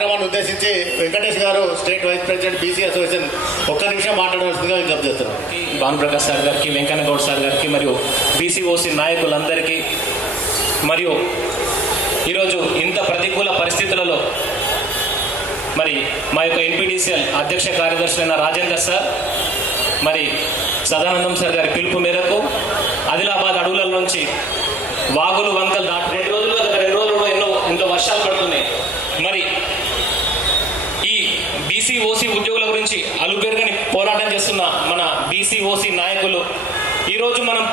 కార్యక్రమాన్ని ఉద్దేశించి వెంకటేష్ గారు state vice president BC association ఒక్క నిమిషం మాట్లాడవలసిందిగా విజ్ఞప్తి చేస్తున్నారు. భానుప్రకాష్ సార్ గారికి, వెంకన్న గౌడ్ సార్ గారికి మరియు బీసీఓసీ నాయకులందరికీ, మరియు ఈరోజు ఇంత ప్రతికూల పరిస్థితులలో మరి మా యొక్క ఎన్పీడీసీఎల్ అధ్యక్ష కార్యదర్శులైన రాజేందర్ సార్, మరి సదానందం సార్ గారి పిలుపు మేరకు ఆదిలాబాద్ అడవుల నుంచి వాగులు వంకలు దాటి 2 రోజులు ఎంతో వర్షాలు పడుతున్నాయి. మరి ఈ బీసీఓసీ ఉద్యోగుల గురించి అలుపెరుగని పోరాటం చేస్తున్న మన బీసీఓసీ నాయకులు ఈరోజు మనం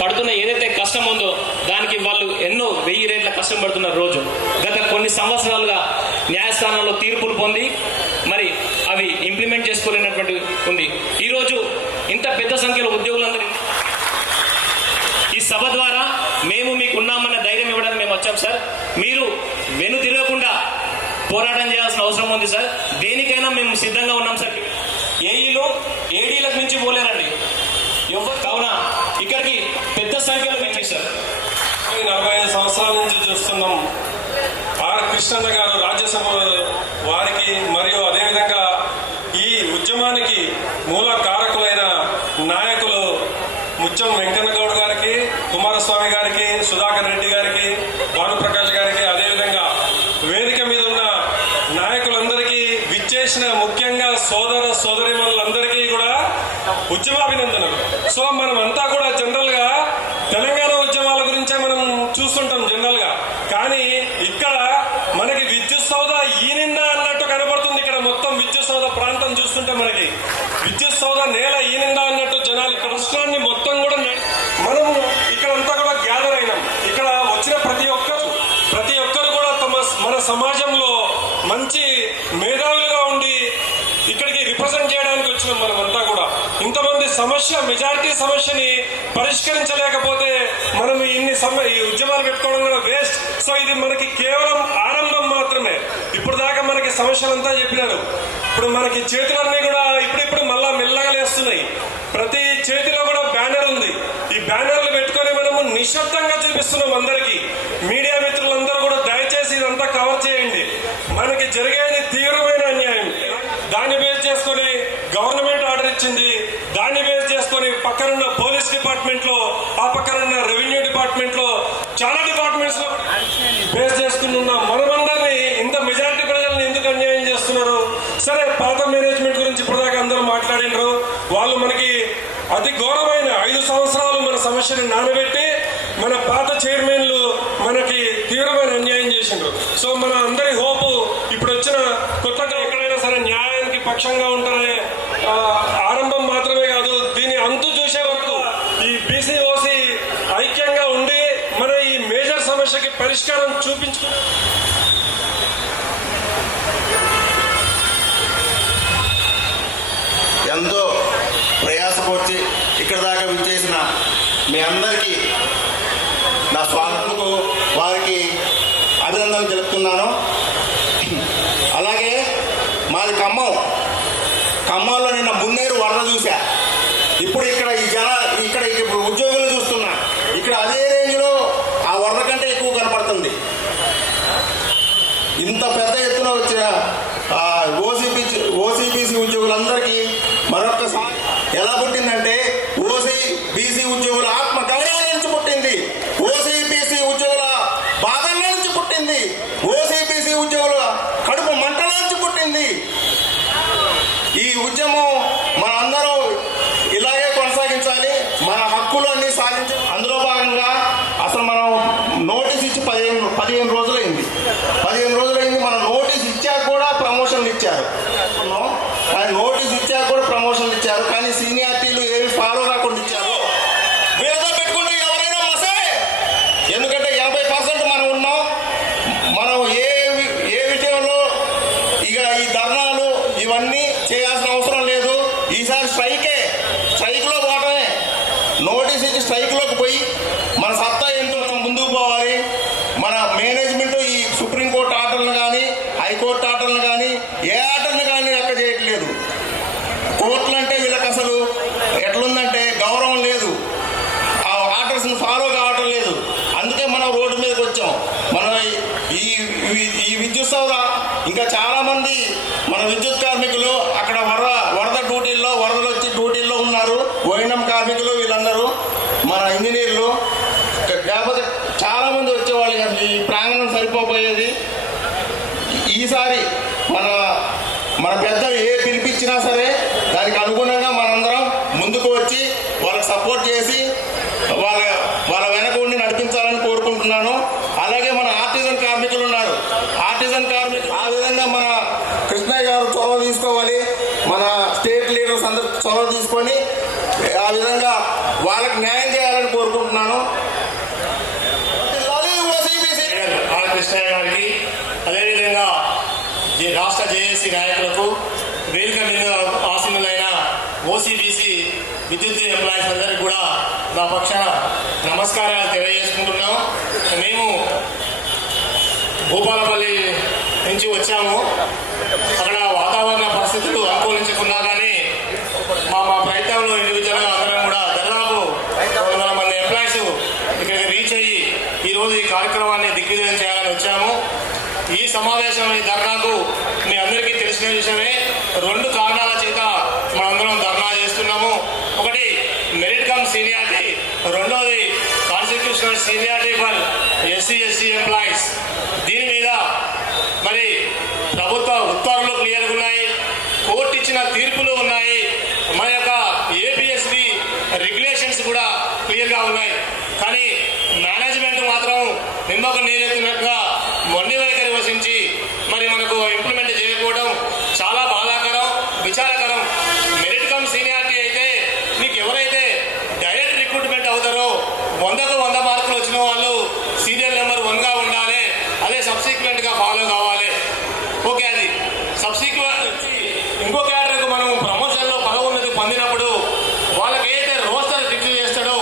పడుతున్న ఏదైతే కష్టం ఉందో దానికి వాళ్ళు ఎన్నో 1000 రేట్ల కష్టం పడుతున్నారు రోజు. గత కొన్ని సంవత్సరాలుగా న్యాయస్థానాల్లో తీర్పులు పొంది మరి అవి ఇంప్లిమెంట్ చేసుకోలేనటువంటి ఉంది. ఈరోజు ఇంత పెద్ద సంఖ్యలో ఉద్యోగులందరూ ఈ సభ ద్వారా మేము మీకు ఉన్నామన్న ధైర్యం ఇవ్వడానికి మేము వచ్చాం సార్. మీరు వెను తిరగకుండా పోరాటం చేయాల్సిన అవసరం ఉంది సార్. దేనికైనా మేము సిద్ధంగా ఉన్నాం సార్. ఏఈలు ఏడీలకు మించి పోలేరండి ఎవరు. కావున ఇక్కడికి పెద్ద సంఖ్యలో మించి సార్ 45 సంవత్సరాల నుంచి చూస్తున్నాం. ఆర్ కృష్ణన్న గారు రాజ్యసభ వారికి మరియు అదేవిధంగా ఈ ఉద్యమానికి మూల కారకులైన నాయకులు ముత్యం వెంకన్న గౌడ్ గారికి, కుమారస్వామి గారికి, సుధాకర్ రెడ్డి గారికి, భానుప్రకాష్ గారికి, అదేవిధంగా వేదిక మీద ఉన్న నాయకులందరికీ, విచ్చేసిన ముఖ్యంగా సోదరిమణులందరికీ కూడా ఉద్యమాభినందనలు. సో మనమంతా కూడా జనరల్ గా తెలంగాణ ఉద్యమాల గురించే మనం చూస్తుంటాం జనరల్ గా, కానీ ఇక్కడ మనకి విద్యుత్ సౌధ ఈనిందా అన్నట్టు కనబడుతుంది. ఇక్కడ మొత్తం విద్యుత్ సౌధ ప్రాంతం చూస్తుంటే మనకి విద్యుత్ సౌధ నేల ఈనిందా అన్నట్టు జనాలు ఇక్కడ రాష్ట్రాన్ని మొత్తం కూడా మనం ఇక్కడంతా కూడా గ్యాదర్ అయినాం. ఇక్కడ వచ్చిన ప్రతి ఒక్కరు కూడా మన సమాజంలో మంచి మేధావులుగా ఉండి ఇక్కడికి రిప్రజెంట్ చేయడానికి వచ్చినాం. మనమంతా కూడా ఇంతమంది మెజారిటీ సమస్యని పరిష్కరించలేకపోతే మనం ఈ ఉద్యమాలు పెట్టుకోవడం కూడా వేస్ట్. సో ఇది మనకి కేవలం ఆరంభం మాత్రమే. ఇప్పుడు దాకా మనకి సమస్యలంతా చెప్పినారు. ఇప్పుడు మనకి చేతులన్నీ కూడా ఇప్పుడిప్పుడు మళ్ళా మెల్లగా లేస్తున్నాయి. ప్రతి చేతిలో కూడా బ్యానర్ ఉంది. ఈ బ్యానర్లు పెట్టుకొని మనము నిశ్శబ్దంగా చూపిస్తున్నాం అందరికీ. మీడియా మిత్రులందరూ కూడా దయచేసి ఇదంతా కవర్ చేయండి. మనకి జరిగేది తీవ్రమైన అన్యాయం. దాన్ని బేస్ చేసుకొని గవర్నమెంట్ ఆర్డర్ ఇచ్చింది. దాన్ని బేస్ చేసుకొని పక్కనున్న పోలీస్ డిపార్ట్మెంట్ లో, ఆ పక్కనున్న రెవెన్యూ డిపార్ట్మెంట్ లో, చాలా డిపార్ట్మెంట్స్ లో బేస్ చేసుకుని ఉన్న మనమందరినీ ఇంత మెజారిటీ ప్రజల్ని ఎందుకు అన్యాయం చేస్తున్నారు? సరే, పాత మేనేజ్మెంట్ గురించి ఇప్పటిదాకా అందరూ మాట్లాడినారు. వాళ్ళు మనకి అతి ఘోరమైన 5 సంవత్సరాలు మన సమస్యని నానబెట్టి మన పాత చైర్మన్లు మనకి తీవ్రమైన అన్యాయం చేసిండ్రు. సో మన అందరి హోపు ఇప్పుడు వచ్చిన కొత్తగా ఎక్కడైనా సరే న్యాయానికి పక్షంగా ఉంటారనే ఆరంభం మాత్రమే కాదు, దీని అంతు చూసే వరకు ఈ బీసీఓసీ ఐక్యంగా ఉండి మన ఈ మేజర్ సమస్యకి పరిష్కారం చూపించు. ఎంతో ప్రయాసపూర్తి ఇక్కడ దాకా విచ్చేసిన మీ అందరికీ నా స్వాగతంకు వారికి అభినందనలు తెలుపుతున్నాను. అలాగే మాది ఖమ్మంలో నిన్న మున్నేరు వరద చూసా. ఇప్పుడు ఇక్కడ ఇక్కడ ఉద్యోగులు చూస్తున్నా. ఇక్కడ అదే రేంజ్లో ఆ వరద కంటే ఎక్కువ కనపడుతుంది. ఇంత పెద్ద ఎత్తున వచ్చిన ఓసీబీసీ ఉద్యోగులందరికీ మరొక్కసారి ఎలా పుట్టిందంటే ఓసీబీసీ ఉద్యోగుల ఆత్మ గౌరవం నుంచి పుట్టింది. ఓసీబీసీ ఉద్యోగుల బాధల నుంచి పుట్టింది. ఓసీబీసీ ఉద్యోగుల కడుపు మంటల నుంచి పుట్టింది. ఈ ఉద్యమం మనందరూ ఇలాగే కొనసాగించాలి. మన హక్కులు అన్ని సాధించాలి. అందులో భాగంగా అసలు మనం నోటీస్ ఇచ్చి 15 రోజులైంది. 15 రోజులైంది. మనం నోటీస్ ఇచ్చాక కూడా ప్రమోషన్లు ఇచ్చారు. కానీ నోటీస్ ఇచ్చాక కూడా ప్రమోషన్లు ఇచ్చారు. కానీ సీనియారిటీలు ఏమి ఫాలో కాకుండా ఇచ్చారు. వేదో పెట్టుకుంటే ఎవరైనా మసే. ఎందుకంటే 80% మనం ఉన్నాం. మనం ఏ విషయంలో ఇక ఈ ధర్నాలు ఇవన్నీ చేయాల్సిన అవసరం లేదు. ఈసారి స్ట్రైక్లో పోవటమే. నోటీస్ ఇచ్చి స్ట్రైక్లోకి పోయి మన సత్తా ఎంతో ముందుకు పోవాలి. మన మేనేజ్మెంట్ ఈ సుప్రీంకోర్టు ఆర్డర్లను కానీ, హైకోర్టు ఆర్డర్లను కానీ, ఏ ఆర్డర్ను కానీ లెక్క చేయట్లేదు. కోర్టులు అంటే వీళ్ళకి అసలు ఎట్లుందంటే గౌరవం లేదు. ఆ ఆర్డర్స్ని ఫాలో కావటం లేదు. అందుకే మనం రోడ్డు మీదకి వచ్చాం. మనం ఈ విద్యుత్ సౌర ఇంకా చాలా మంది మన విద్యుత్ కార్మికులు అక్కడ వరద డ్యూటీల్లో వరదలు వచ్చి డ్యూటీల్లో ఉన్నారు. ఓఎన్ఎం కార్మికులు వీళ్ళందరూ మన ఇంజనీర్లు లేకపోతే చాలా మంది వచ్చేవాళ్ళు. అసలు ఈ ప్రాంగణం సరిపోయేది. ఈసారి మన పెద్దలు ఏ పిలిపించినా సరే దానికి అనుగుణంగా మనందరం ముందుకు వచ్చి వాళ్ళకి సపోర్ట్ చేసి వాళ్ళ వెనక ఉండి నడిపించాలని కోరుకుంటున్నాను. అలాగే మన ఆర్టిజన్ కార్మికులు ఉన్నారు. ఆర్టిజన్ కార్మికులు ఆ విధంగా మన కృష్ణయ్య గారు చొరవ తీసుకోవాలి. మన స్టేట్ లీడర్స్ అందరూ చొరవ తీసుకొని ఆ విధంగా వాళ్ళకి న్యాయం చేయాలని కోరుకుంటున్నాను. ఆర్ కృష్ణయ్య గారికి, అదేవిధంగా రాష్ట్ర జేఏసీ నాయకులకు, వేదిక మీద ఆసీనులైన ఓసీబీసీ విద్యుత్ ఎంప్లాయీస్ అందరికీ కూడా నా పక్షాన నమస్కారాలు తెలియజేసుకుంటున్నాం. మేము భూపాలపల్లి నుంచి వచ్చాము. అక్కడ వాతావరణ పరిస్థితులు అనుకూలించకున్నా కానీ మా ప్రయత్నంలో ఇండివిజువల్గా అందరం కూడా దాదాపు 200 మంది ఎంప్లాయీస్ ఇక్కడికి రీచ్ అయ్యి ఈరోజు ఈ కార్యక్రమాన్ని దిగ్విజయం చేయాలని వచ్చాము. ఈ సమావేశం, ఈ ధర్నాకు మీ అందరికీ తెలిసిన విషయమే. 2 కారణాల చేత మనందరం ధర్నా చేస్తున్నాము. ఒకటి మెరిట్ కమ్ సీనియారిటీ, రెండోది constitutional seniority for SC employees. దీని మీద మరి ప్రభుత్వ ఉత్తర్వులు క్లియర్గా ఉన్నాయి, కోర్టు ఇచ్చిన తీర్పులు ఉన్నాయి, మన యొక్క ఏపీఎస్బి రెగ్యులేషన్స్ కూడా క్లియర్గా ఉన్నాయి. కానీ మేనేజ్మెంట్ మాత్రం నిమ్మకు నీరెత్తినట్టుగా మొండి వైఖరి వహించి మరి మనకు ఇంప్లిమెంట్ చేయకపోవడం చాలా బాధాకరం, విచారకరం. మెరిట్ కమ్ సీనియారిటీ అయితే మీకు ఎవరైతే డైరెక్ట్ రిక్రూట్మెంట్ అవుతారో 100కు 100 మార్కులు వచ్చిన వాళ్ళు సీరియల్ నెంబర్ 1గా ఉండాలి. అదే సబ్సిక్వెంట్గా ఫాలో కావాలి. ఓకే, అది సబ్సిక్వెంట్ వచ్చి ఇంకో క్యాడర్కు మనం ప్రమోషన్లో పదోన్నతి పొందినప్పుడు వాళ్ళకి ఏదైతే రోస్టర్ ఫిక్స్ చేస్తాడో,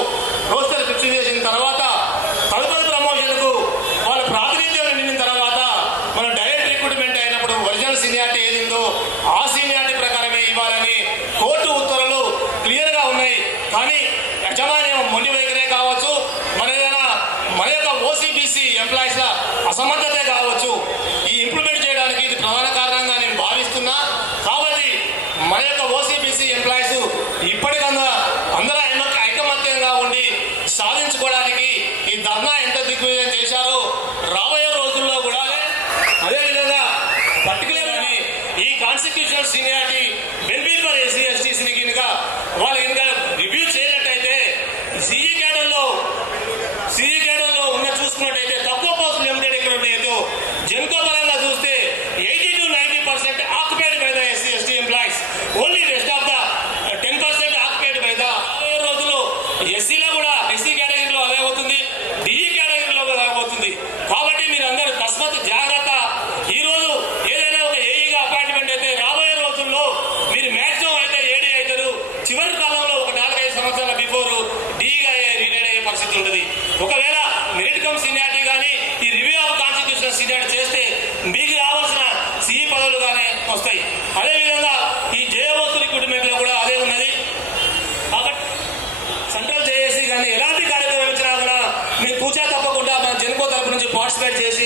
రోస్టర్ ఫిక్స్ చేసిన తర్వాత తదుపరి ప్రమోషన్కు వాళ్ళ ప్రాతినిధ్యం నిండిన తర్వాత మనం డైరెక్ట్ రిక్రూట్మెంట్ అయినప్పుడు ఒరిజినల్ సీనియారిటీ ఏదిందో ఆ సీనియారిటీ ప్రకారమే ఇవ్వాలని కోర్టు ఉత్తర్వులు క్లియర్గా ఉన్నాయి. కానీ యజమాన్యం మొండి వైఖరే కావచ్చు, మన యొక్క ఓసీబీసీ ఎంప్లాయీస్ల అసమర్థతే కావచ్చు, ఈ ఇంప్లిమెంట్ చేయడానికి ఇది ప్రధాన కారణంగా నేను భావిస్తున్నా. కాబట్టి మన యొక్క ఓసీబీసీ ఎంప్లాయీస్ ఇప్పటికన్నా అందరూ ఐకమత్యంగా ఉండి సాధించుకోవడానికి ఈ ధర్నా ఎంత దిగ్విజయం చేశారో రాబోయే రోజుల్లో కూడా అదేవిధంగా పర్టికులర్ ఈ constitutional seniority benefit for SC ఎస్టీసీని కనుక వాళ్ళు కనుక రివ్యూ చేయనట్టయితే సిఈ క్యాడర్లో ఉన్న చూసుకున్నట్టయితే తక్కువ పోస్టులు లిమిటెడ్ ఎక్కడ ఉన్నాయో జెన్కో పరంగా చూస్తే 80 to 90% occupied by the SC ST employees. Only rest of the 10% occupied by the. రాబోయే రోజుల్లో ఎస్సీలో కూడా ఎస్సీ కేటగిరీలో అదే అవుతుంది, డిఈ కేటగిరీలో అదే అవుతుంది. కాబట్టి మీరు అందరూ తస్మత్ జాగ్రత్త. ఈరోజు ఏదైనా ఒక ఏఈగా అపాయింట్మెంట్ అయితే రాబోయే రోజుల్లో మీరు మ్యాక్సిమం అయితే ఏడీ అవుతారు. చివరి కాలంలో ఒక 4-5 సంవత్సరాల బిఫోర్ డీగా రిటైర్ అయ్యే పరిస్థితి ఉంటుంది. ఒకవేళ మెరిట్ కమ్ సీనియారిటీ కానీ ఈ రివ్యూ ఆఫ్ కాన్స్టిట్యూషనల్ సీనియారిటీ చేస్తే మీకు రావాల్సిన సిఈ పదవులు కానీ వస్తాయి. అదేవిధంగా ఈ జేఓస్ రిక్రూట్మెంట్లో కూడా అదే ఉన్నది. కాబట్టి సెంట్రల్ జేఏసీ కానీ ఎలాంటి కార్యక్రమం ఇచ్చినా కూడా మీరు కూర్చో తప్పకుండా మన జెన్కో తరపు నుంచి పార్టిసిపేట్ చేసి